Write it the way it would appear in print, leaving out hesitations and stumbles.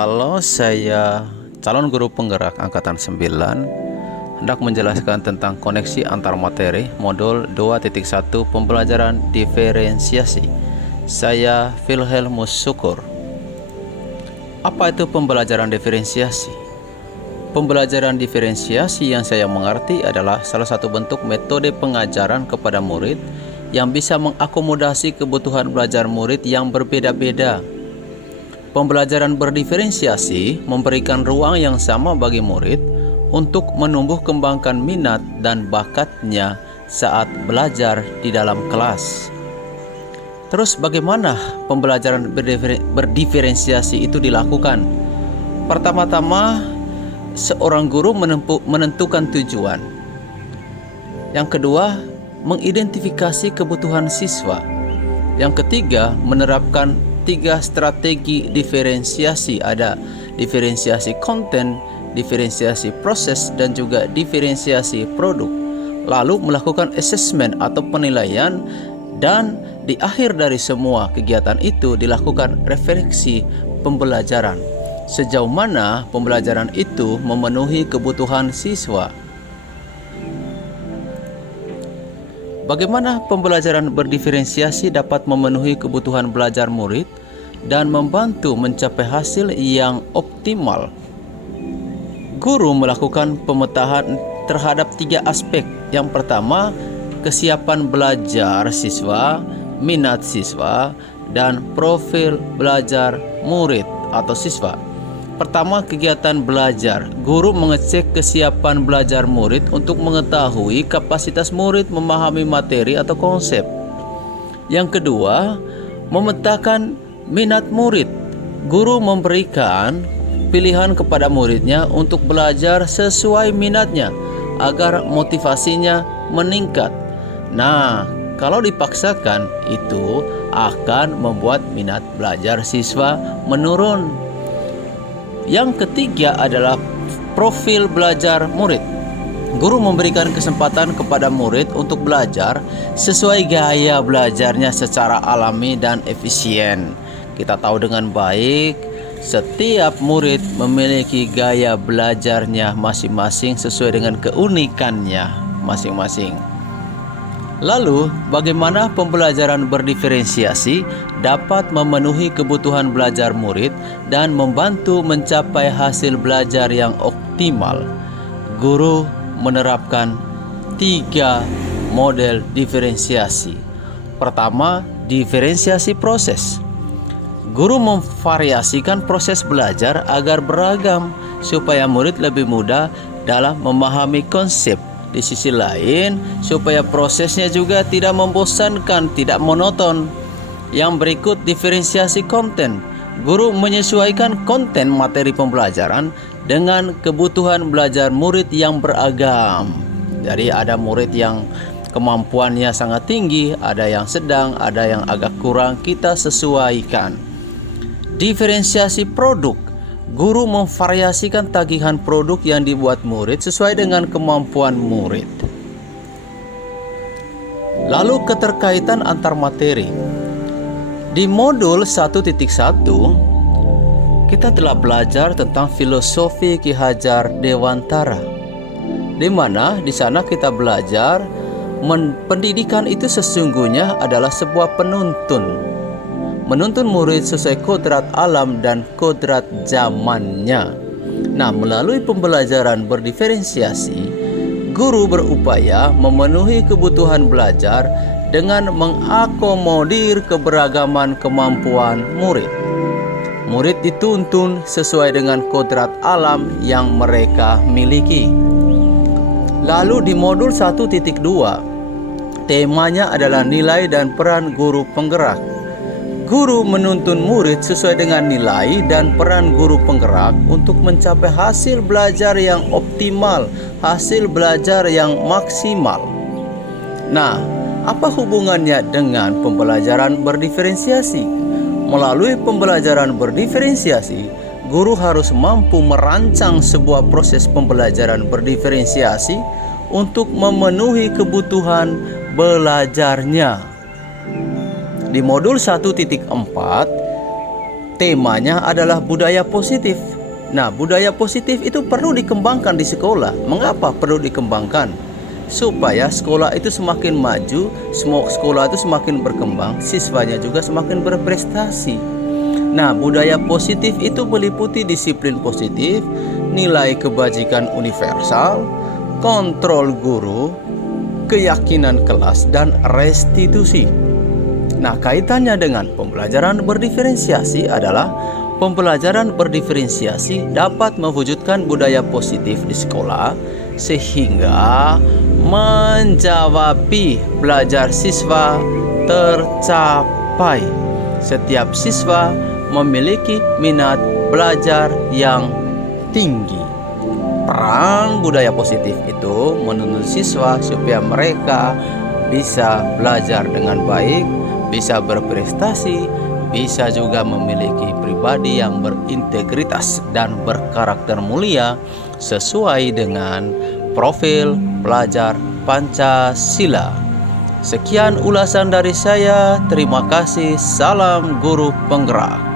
Halo, saya calon guru penggerak angkatan 9 hendak menjelaskan tentang koneksi antar materi modul 2.1 pembelajaran diferensiasi. Saya Wilhelmus Syukur. Apa itu pembelajaran diferensiasi? Pembelajaran diferensiasi yang saya mengerti adalah salah satu bentuk metode pengajaran kepada murid yang bisa mengakomodasi kebutuhan belajar murid yang berbeda-beda. Pembelajaran berdiferensiasi memberikan ruang yang sama bagi murid untuk menumbuh kembangkan minat dan bakatnya saat belajar di dalam kelas. Terus bagaimana pembelajaran berdiferensiasi itu dilakukan? Pertama-tama, seorang guru menentukan tujuan. Yang kedua, mengidentifikasi kebutuhan siswa. Yang ketiga, menerapkan 3 strategi diferensiasi. Ada diferensiasi konten, diferensiasi proses, dan juga diferensiasi produk. Lalu melakukan assessment atau penilaian, dan di akhir dari semua kegiatan itu dilakukan refleksi pembelajaran. Sejauh mana pembelajaran itu memenuhi kebutuhan siswa. Bagaimana pembelajaran berdiferensiasi dapat memenuhi kebutuhan belajar murid dan membantu mencapai hasil yang optimal? Guru melakukan pemetaan terhadap 3 aspek. Yang pertama, kesiapan belajar siswa, minat siswa, dan profil belajar murid atau siswa. Pertama, kegiatan belajar. Guru mengecek kesiapan belajar murid untuk mengetahui kapasitas murid memahami materi atau konsep. Yang kedua, memetakan minat murid. Guru memberikan pilihan kepada muridnya untuk belajar sesuai minatnya agar motivasinya meningkat. Nah, kalau dipaksakan itu akan membuat minat belajar siswa menurun. Yang ketiga adalah profil belajar murid. Guru memberikan kesempatan kepada murid untuk belajar sesuai gaya belajarnya secara alami dan efisien. Kita tahu dengan baik, setiap murid memiliki gaya belajarnya masing-masing sesuai dengan keunikannya masing-masing. Lalu, bagaimana pembelajaran berdiferensiasi dapat memenuhi kebutuhan belajar murid dan membantu mencapai hasil belajar yang optimal? Guru menerapkan 3 model diferensiasi. Pertama, diferensiasi proses. Guru memvariasikan proses belajar agar beragam supaya murid lebih mudah dalam memahami konsep. Di sisi lain, supaya prosesnya juga tidak membosankan, tidak monoton. Yang berikut, diferensiasi konten. Guru menyesuaikan konten materi pembelajaran dengan kebutuhan belajar murid yang beragam. Jadi ada murid yang kemampuannya sangat tinggi, ada yang sedang, ada yang agak kurang, kita sesuaikan. Diferensiasi produk. Guru memvariasikan tagihan produk yang dibuat murid sesuai dengan kemampuan murid. Lalu keterkaitan antar materi. Di modul 1.1 kita telah belajar tentang filosofi Ki Hajar Dewantara, di mana di sana kita belajar pendidikan itu sesungguhnya adalah sebuah menuntun murid sesuai kodrat alam dan kodrat zamannya. Nah, melalui pembelajaran berdiferensiasi, guru berupaya memenuhi kebutuhan belajar dengan mengakomodir keberagaman kemampuan murid. Murid dituntun sesuai dengan kodrat alam yang mereka miliki. Lalu di modul 1.2, temanya adalah nilai dan peran guru penggerak. Guru menuntun murid sesuai dengan nilai dan peran guru penggerak untuk mencapai hasil belajar yang optimal, hasil belajar yang maksimal. Nah, apa hubungannya dengan pembelajaran berdiferensiasi? Melalui pembelajaran berdiferensiasi, guru harus mampu merancang sebuah proses pembelajaran berdiferensiasi untuk memenuhi kebutuhan belajarnya. Di modul 1.4 temanya adalah budaya positif. Nah, budaya positif itu perlu dikembangkan di sekolah. Mengapa perlu dikembangkan? Supaya sekolah itu semakin maju, sekolah itu semakin berkembang, siswanya juga semakin berprestasi. Nah, budaya positif itu meliputi disiplin positif, nilai kebajikan universal, kontrol guru, keyakinan kelas, dan restitusi. Nah, kaitannya dengan pembelajaran berdiferensiasi adalah pembelajaran berdiferensiasi dapat mewujudkan budaya positif di sekolah sehingga menjawabi belajar siswa tercapai. Setiap siswa memiliki minat belajar yang tinggi. Peran budaya positif itu menuntun siswa supaya mereka bisa belajar dengan baik, bisa berprestasi, bisa juga memiliki pribadi yang berintegritas dan berkarakter mulia sesuai dengan profil pelajar Pancasila. Sekian ulasan dari saya. Terima kasih. Salam guru penggerak.